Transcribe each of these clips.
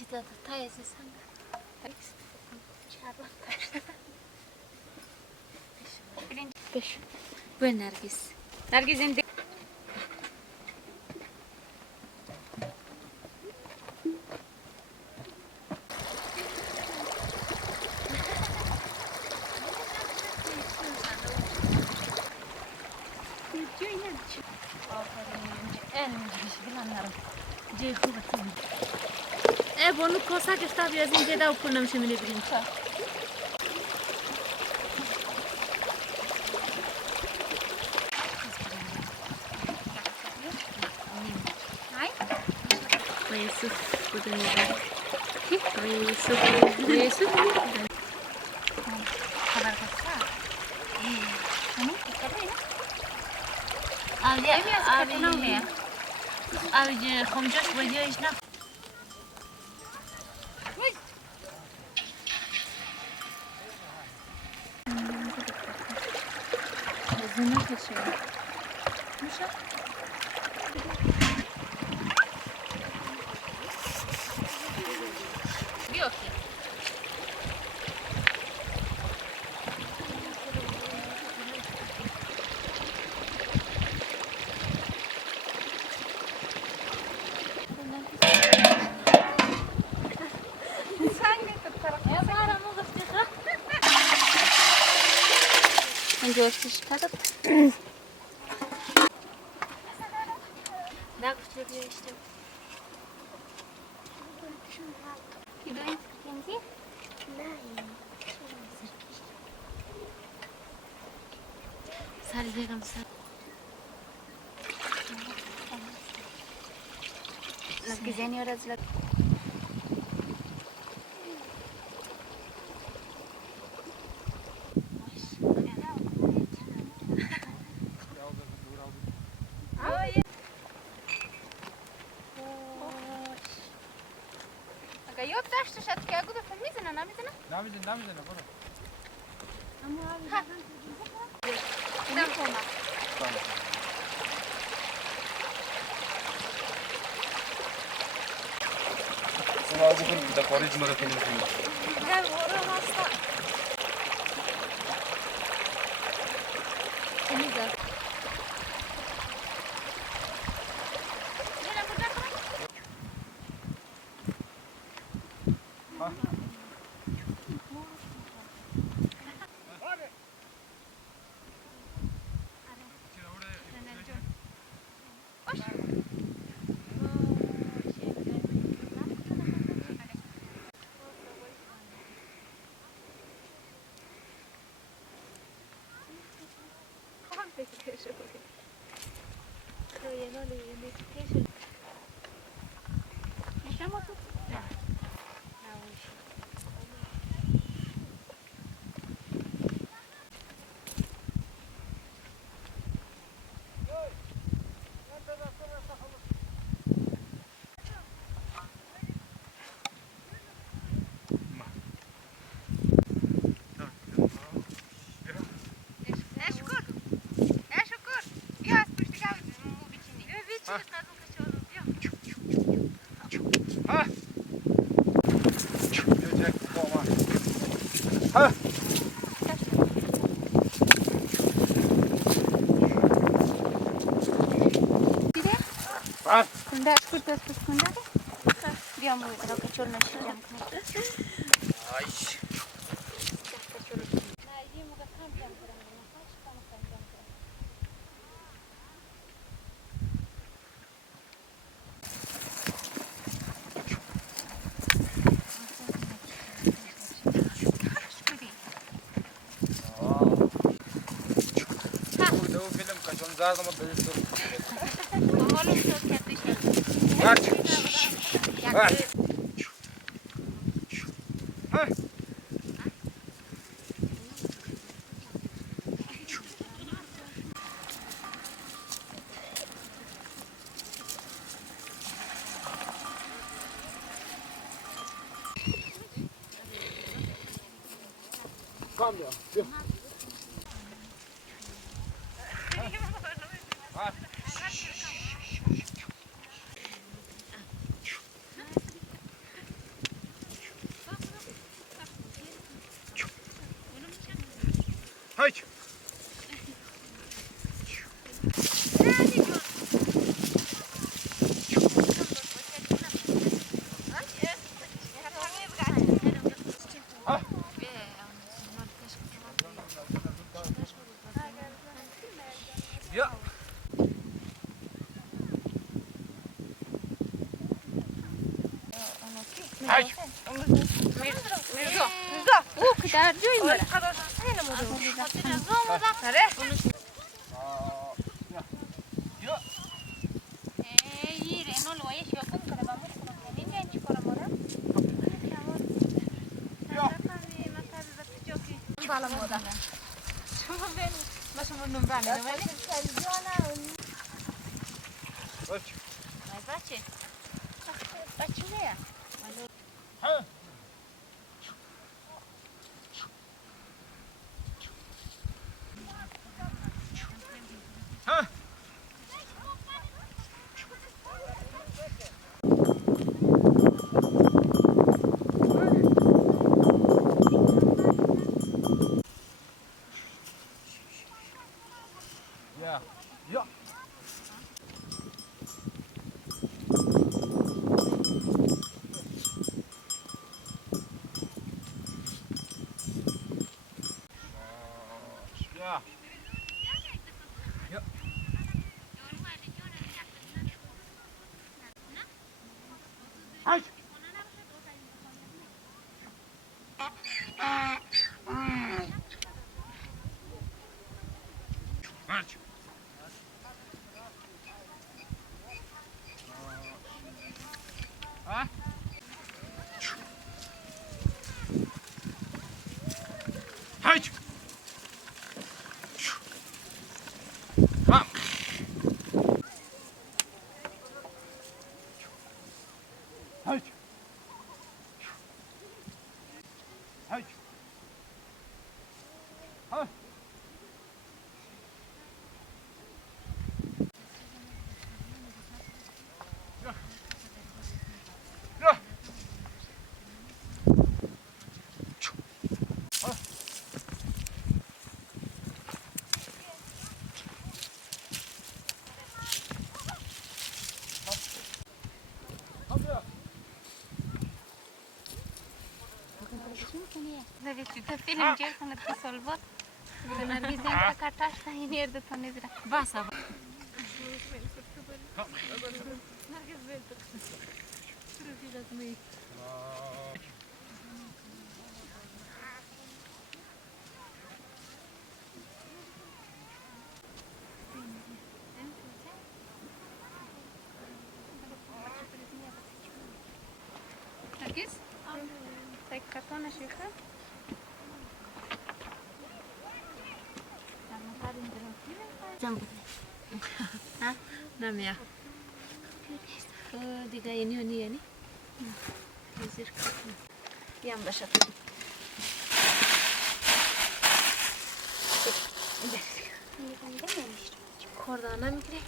birinci de tayesi sen. Birinci. Beş. Bu Nergis. Nergis'in de. Bunu kosa göster biraz ince daha okurlam şimdi birinci. Yusuf, bu da ne var? Yusuf. Kadar kısa. Tamam, kısa değil. Abi, komşuş boyuyor işte. Zına kaçıyor. Muşa. Bir okey. Görsüş tadıp. Daha küçülüyor işte. Gidiyor kendi. Sarıya kamsa. Güzel razlar. Yok taştı şatki agu da filmizine namizine. Namizine bana. Ama abi ha. Neden sonra? Tamam. Sonra bugün de Paris maratonu yapıyoruz. Ben oraya hasta. Temiz at. Nereye burada kal? Ha. Ha. Göcek koma. Ha. Ha. Kunda ascolta scondare. Vediamo la cacciolina scende. Ay. Zaten ama böyle soru. Bak. Bak. Ha. Cambia. Haydi. Ya. Haydi. Mirzo. Bu kadar diyor mu? Ya. Yire, no lo vayas yo con que vamos con la niña en chico amor. Ya. Fala moda. Tamam ben başımı numara ne var? Haydi. Mas bate. Bate ne? Ha. Ha. Ya. Ya. Ya. Ya. Haydi. Haydi. Ha? Haydi. Tamam. Haydi. Haydi. Ha. Ya. Ya. Ha. Hadi ya. Deve tu film gel sana solvat. Bunlar bizden kataş da yerde tanıdıra. Basa. Herkes? Tek katona şıkı. Namanya. Diga ini. Yang besar. Kordana mı gerek?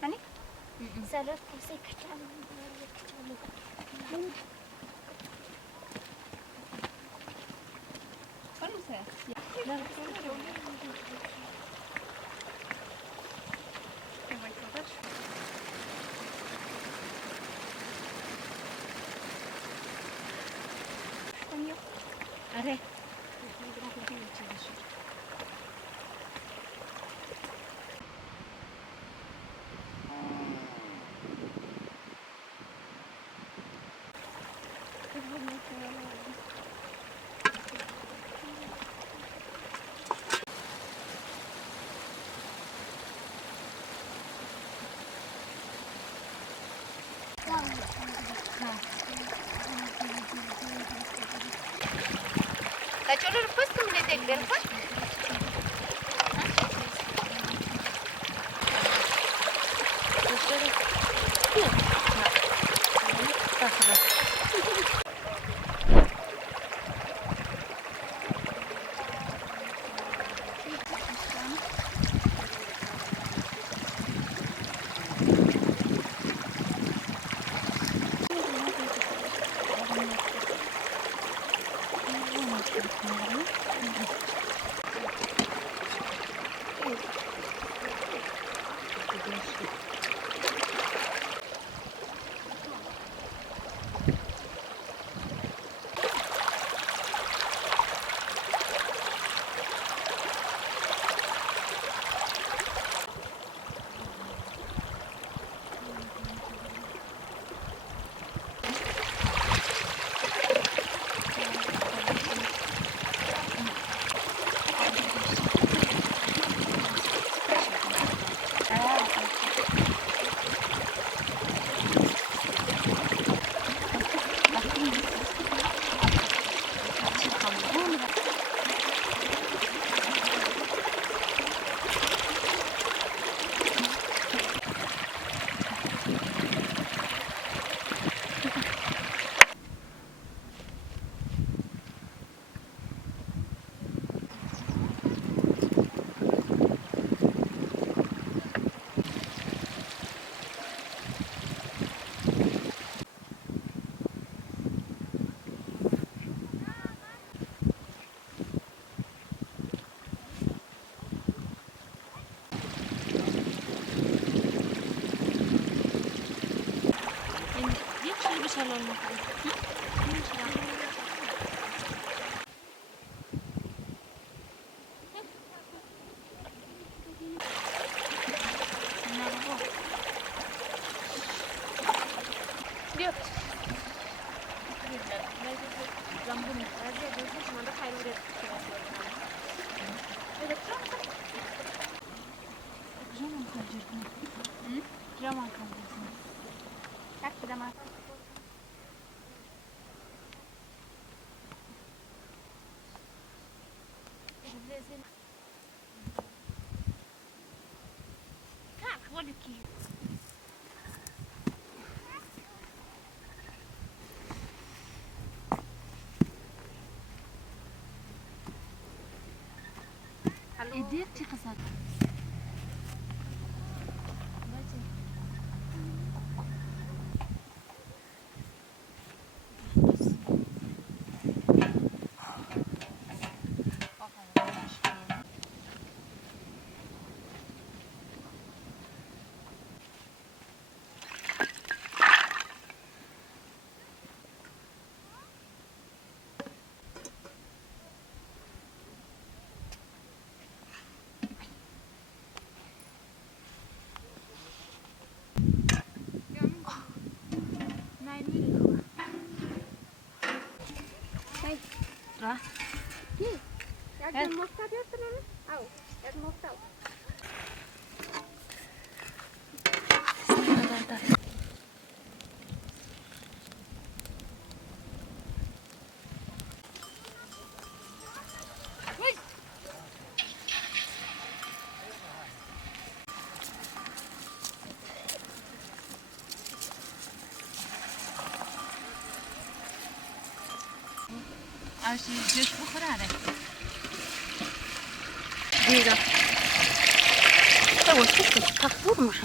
Hani? Salut, kusay kaçalım. Var mı sen? Are. Kaçolur fıstı mı ne tekrar fıst? شلون مخلي إديك چی قصد؟ آشی جوش بخوره آره دیگه تو واسه تخبور میشه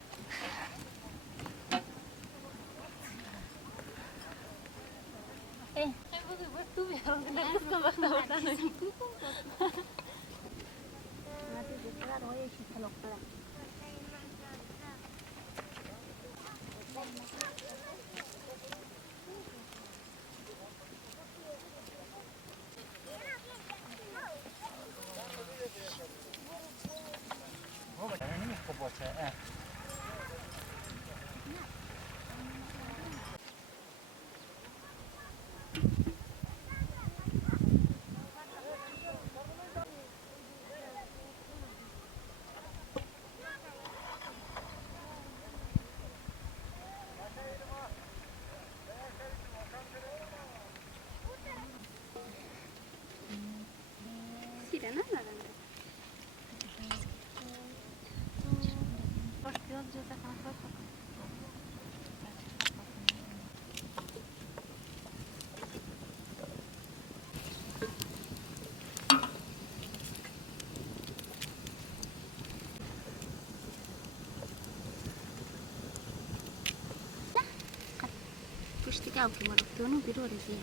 Pustiga bu maratono bir orası.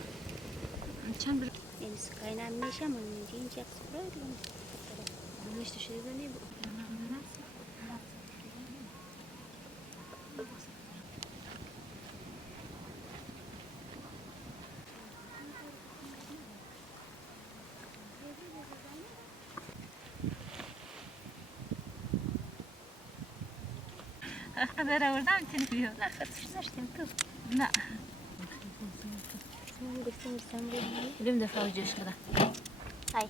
چند بر Enis kaynar meşe mi ninja eksplore. نمیشته شده نی قدر آوردم چی بیو Ne kadar şaştım tu. نه Sen بدیم دفعه جوش کده Hay.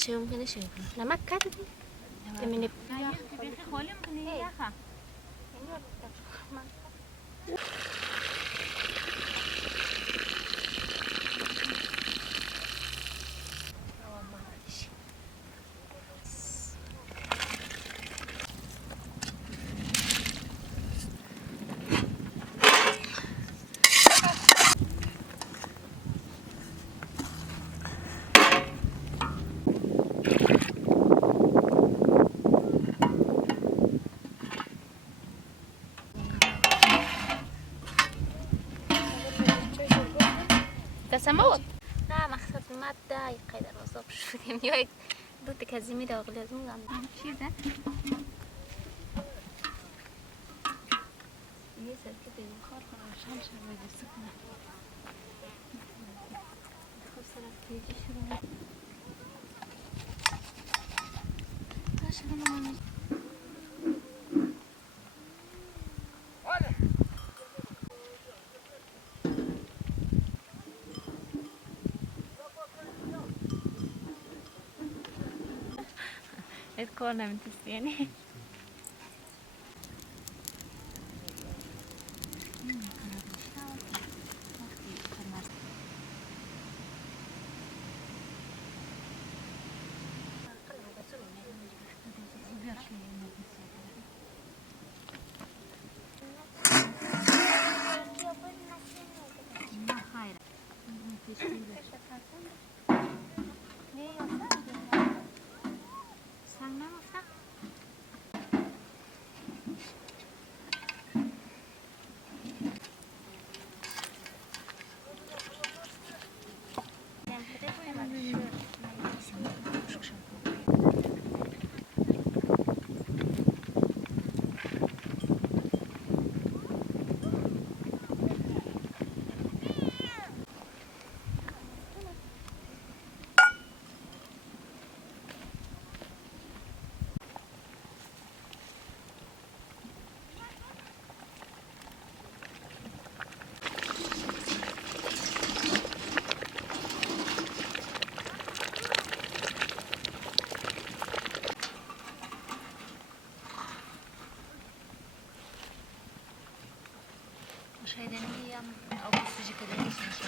شو ممکنه شو کنه Namak kadı. Temini. بیخی خالی میکنی یخه تسمعت؟ لا مقصد مادة يقيد الوظف شو ديم يوك ضد كزيمي ده وغلي لازم نعمل چیزه؟ یه سرکه دیگه خار کنم الكورنمنت يعني şeyden iyi Ağustos sıcak kadar geçmiş.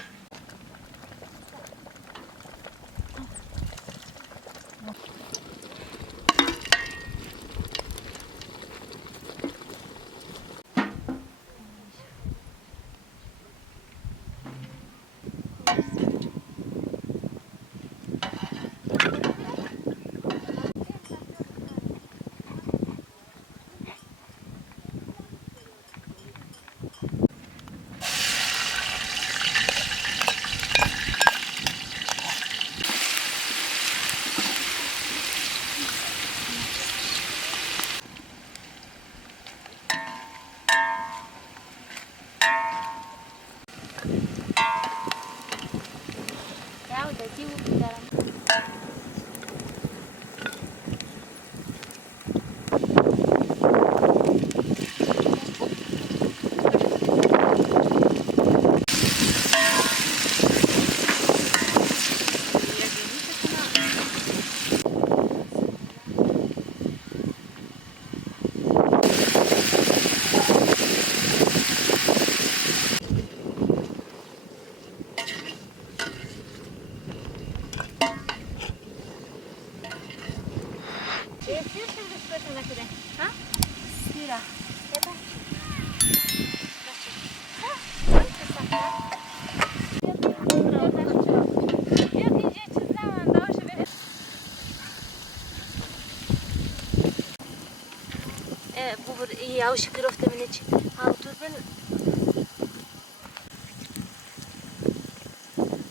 Ja už krovte mi neči. A tu ben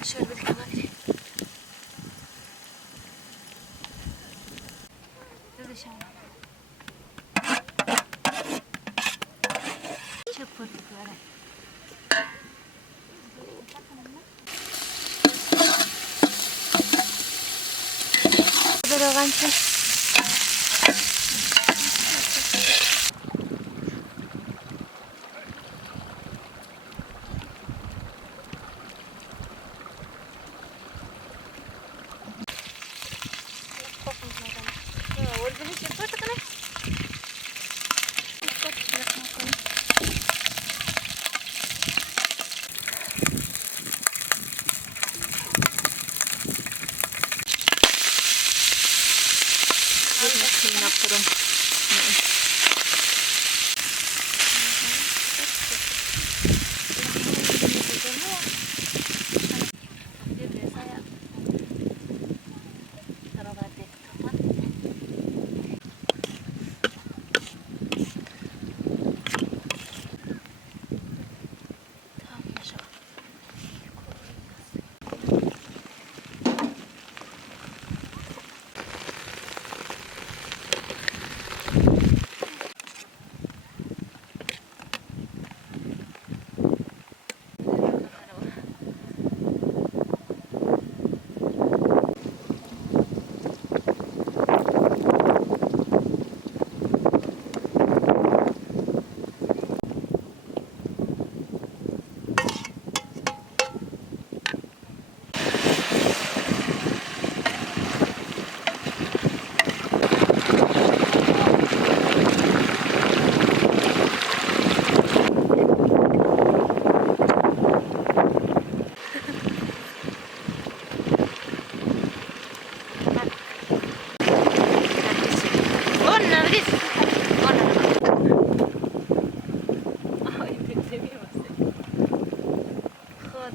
şöyle bir kana bir. Dur dışarı. Çöpür böyle. Beraber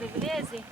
ببريزي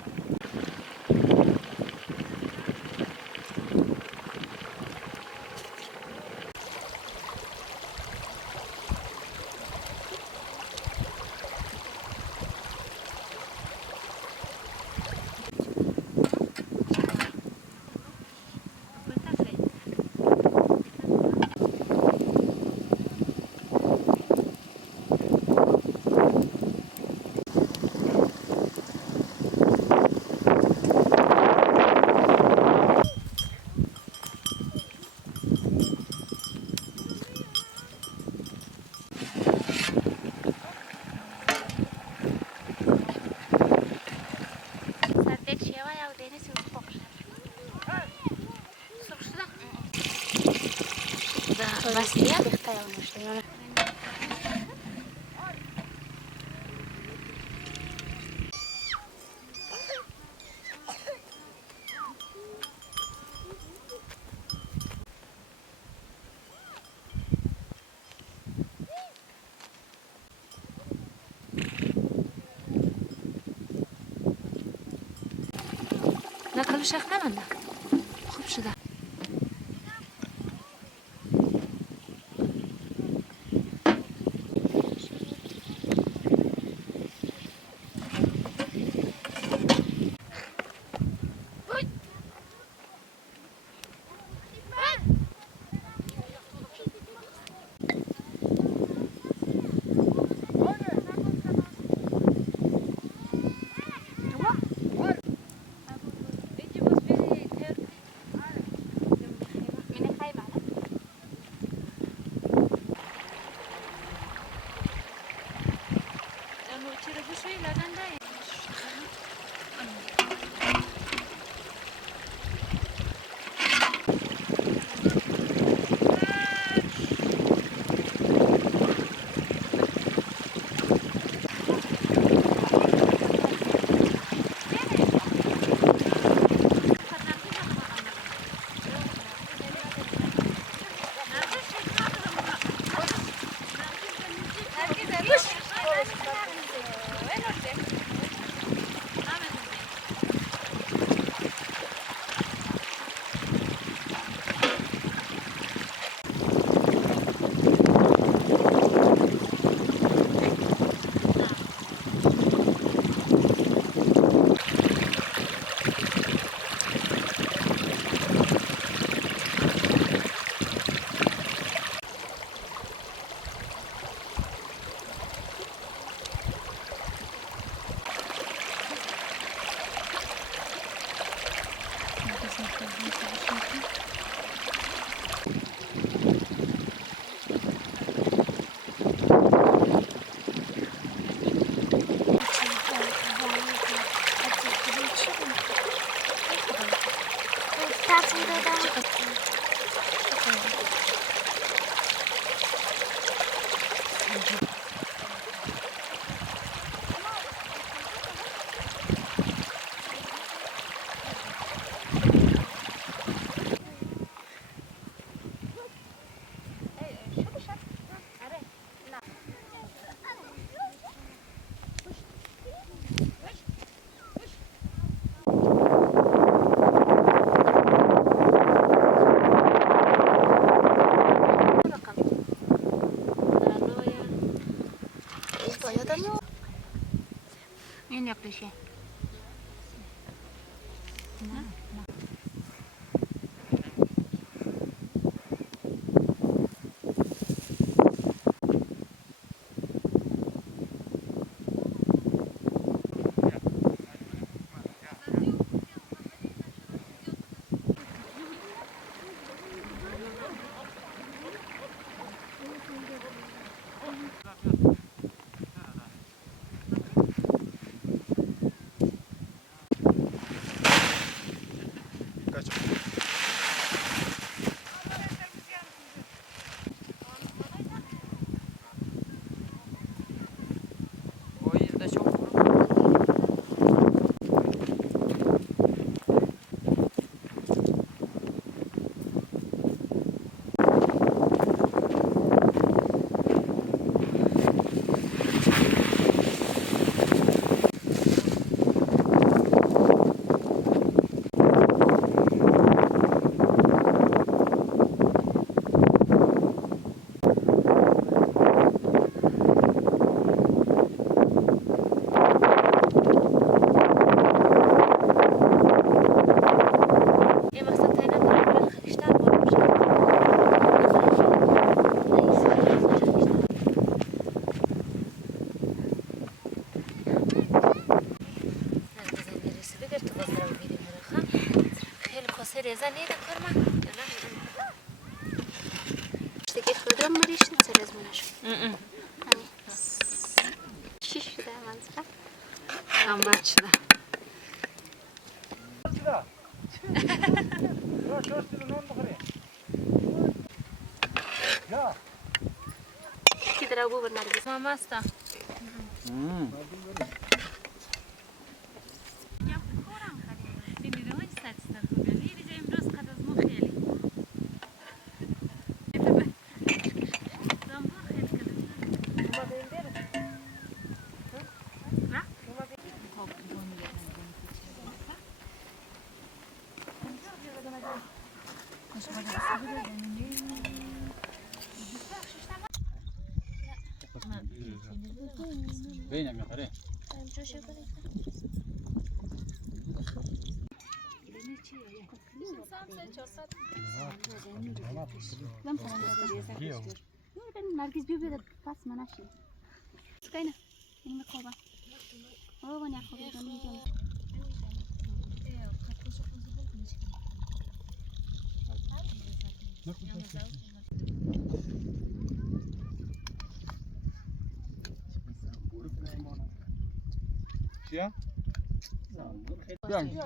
Sadek şeva ya deniz yok kokuşlar. Soruşlar. ده بس يا بختار المشكلة نه کلو شخ نمانده خوب شده این yaklaşıyor. Cereza neydi kurma? İşte ki kudram mı işte çerez mi naş? Hani şiş de manzara. Amaçlı. Sida. Ya şortunu non bakare. Ya. Kidra bu nergis. Mamasta. Benim yakare. Nergis bir de pas manaşi. Skayna. Benim koba. O bana koba benim canım. Ya. Yani.